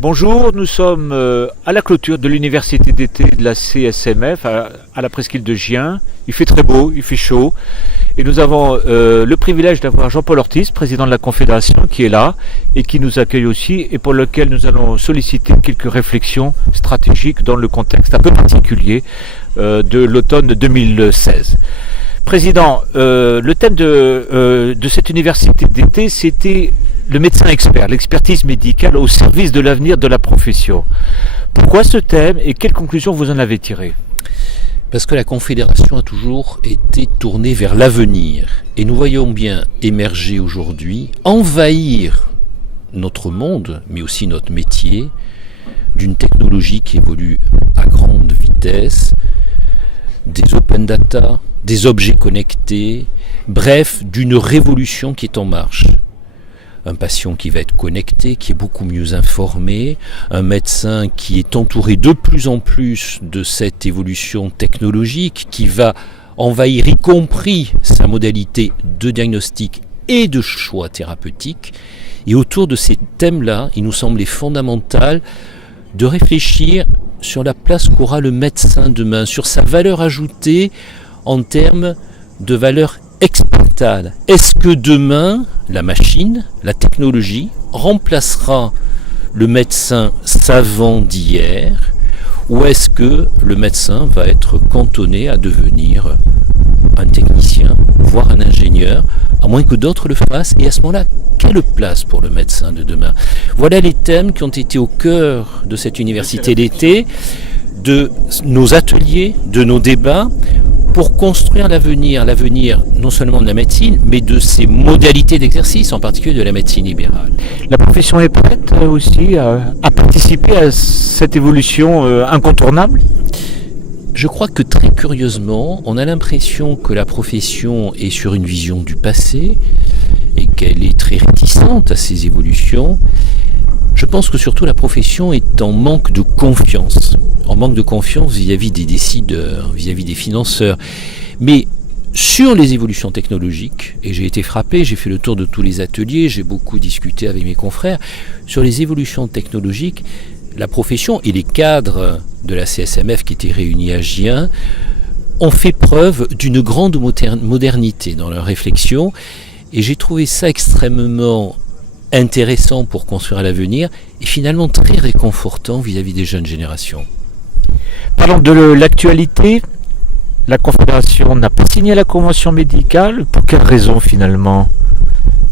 Bonjour, nous sommes à la clôture de l'université d'été de la CSMF à la presqu'île de Gien. Il fait très beau, il fait chaud et nous avons le privilège d'avoir Jean-Paul Ortiz, président de la Confédération, qui est là et qui nous accueille aussi et pour lequel nous allons solliciter quelques réflexions stratégiques dans le contexte un peu particulier de l'automne 2016. Président, le thème de cette université d'été, c'était le médecin expert, l'expertise médicale au service de l'avenir de la profession. Pourquoi ce thème et quelles conclusions vous en avez tirées ? Parce que la Confédération a toujours été tournée vers l'avenir. Et nous voyons bien émerger aujourd'hui, envahir notre monde, mais aussi notre métier, d'une technologie qui évolue à grande vitesse, des open data, des objets connectés, bref, d'une révolution qui est en marche. Un patient qui va être connecté, qui est beaucoup mieux informé, un médecin qui est entouré de plus en plus de cette évolution technologique, qui va envahir y compris sa modalité de diagnostic et de choix thérapeutique. Et autour de ces thèmes-là, il nous semblait fondamental de réfléchir sur la place qu'aura le médecin demain, sur sa valeur ajoutée en termes de valeur expectable. Est-ce que demain, la machine, la technologie, remplacera le médecin savant d'hier, ou est-ce que le médecin va être cantonné à devenir un technicien, voire un ingénieur, à moins que d'autres le fassent, et à ce moment-là, quelle place pour le médecin de demain ? Voilà les thèmes qui ont été au cœur de cette université d'été, de nos ateliers, de nos débats, pour construire l'avenir non seulement de la médecine, mais de ses modalités d'exercice, en particulier de la médecine libérale. La profession est prête aussi à participer à cette évolution incontournable ? Je crois que très curieusement, on a l'impression que la profession est sur une vision du passé et qu'elle est très réticente à ces évolutions. Je pense que surtout la profession est en manque de confiance. En manque de confiance vis-à-vis des décideurs, vis-à-vis des financeurs. Mais sur les évolutions technologiques, et j'ai été frappé, j'ai fait le tour de tous les ateliers, j'ai beaucoup discuté avec mes confrères, sur les évolutions technologiques, la profession et les cadres de la CSMF qui étaient réunis à Gien ont fait preuve d'une grande modernité dans leur réflexion, et j'ai trouvé ça extrêmement intéressant pour construire l'avenir et finalement très réconfortant vis-à-vis des jeunes générations. Parlons de l'actualité. La Confédération n'a pas signé la convention médicale. Pour quelle raison finalement ?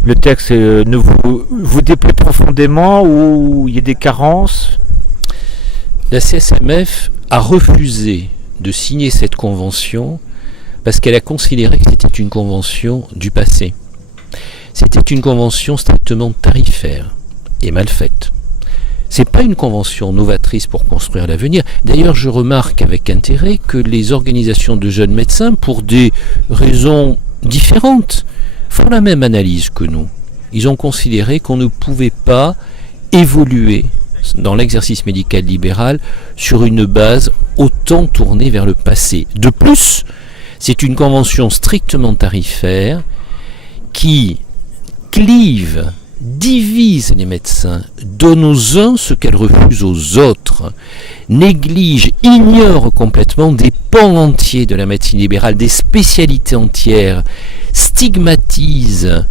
Le texte ne vous déplaît profondément ou il y a des carences ? La CSMF a refusé de signer cette convention parce qu'elle a considéré que c'était une convention du passé. C'était une convention strictement tarifaire et mal faite. Ce n'est pas une convention novatrice pour construire l'avenir. D'ailleurs, je remarque avec intérêt que les organisations de jeunes médecins, pour des raisons différentes, font la même analyse que nous. Ils ont considéré qu'on ne pouvait pas évoluer dans l'exercice médical libéral sur une base autant tournée vers le passé. De plus, c'est une convention strictement tarifaire qui divise les médecins, donne aux uns ce qu'elle refuse aux autres, néglige, ignore complètement des pans entiers de la médecine libérale, des spécialités entières, stigmatise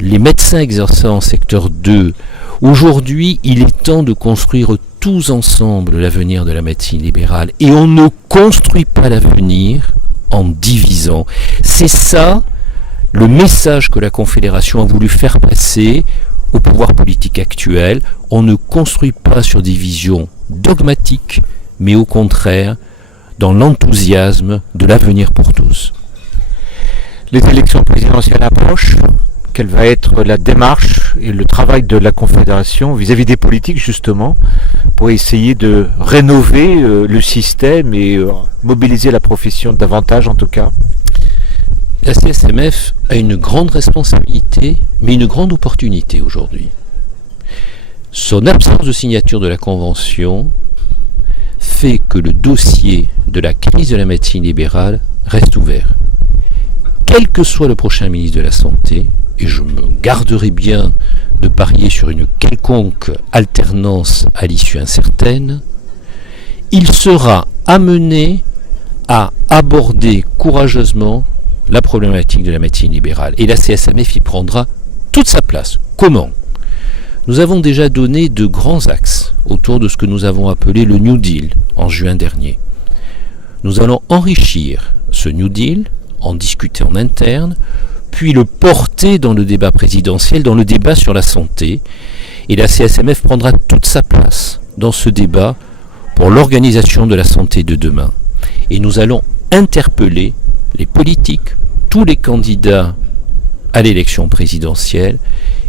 les médecins exerçant en secteur 2. Aujourd'hui, il est temps de construire tous ensemble l'avenir de la médecine libérale, et on ne construit pas l'avenir en divisant. C'est ça le message que la Confédération a voulu faire passer au pouvoir politique actuel. On ne construit pas sur des visions dogmatiques, mais au contraire, dans l'enthousiasme de l'avenir pour tous. Les élections présidentielles approchent. Quelle va être la démarche et le travail de la Confédération vis-à-vis des politiques, justement, pour essayer de rénover le système et mobiliser la profession davantage, en tout cas ? La CSMF a une grande responsabilité, mais une grande opportunité aujourd'hui. Son absence de signature de la Convention fait que le dossier de la crise de la médecine libérale reste ouvert. quel que soit le prochain ministre de la Santé, et je me garderai bien de parier sur une quelconque alternance à l'issue incertaine, il sera amené à aborder courageusement la problématique de la médecine libérale. Et la CSMF y prendra toute sa place. Comment ? Nous avons déjà donné de grands axes autour de ce que nous avons appelé le New Deal en juin dernier. Nous allons enrichir ce New Deal, en discuter en interne, puis le porter dans le débat présidentiel, dans le débat sur la santé. Et la CSMF prendra toute sa place dans ce débat pour l'organisation de la santé de demain. Et nous allons interpeller les politiques, tous les candidats à l'élection présidentielle,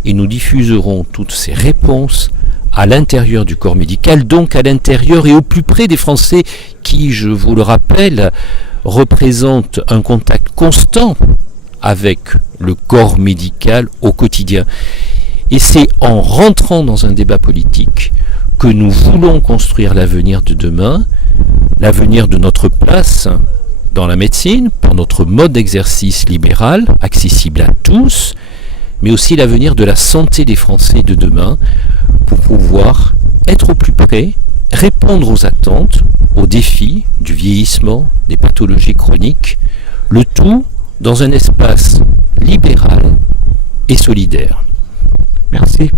et nous diffuserons toutes ces réponses à l'intérieur du corps médical, donc à l'intérieur et au plus près des Français qui, je vous le rappelle, représentent un contact constant avec le corps médical au quotidien. Et c'est en rentrant dans un débat politique que nous voulons construire l'avenir de demain, l'avenir de notre place dans la médecine, pour notre mode d'exercice libéral, accessible à tous, mais aussi l'avenir de la santé des Français de demain, pour pouvoir être au plus près, répondre aux attentes, aux défis du vieillissement, des pathologies chroniques, le tout dans un espace libéral et solidaire. Merci.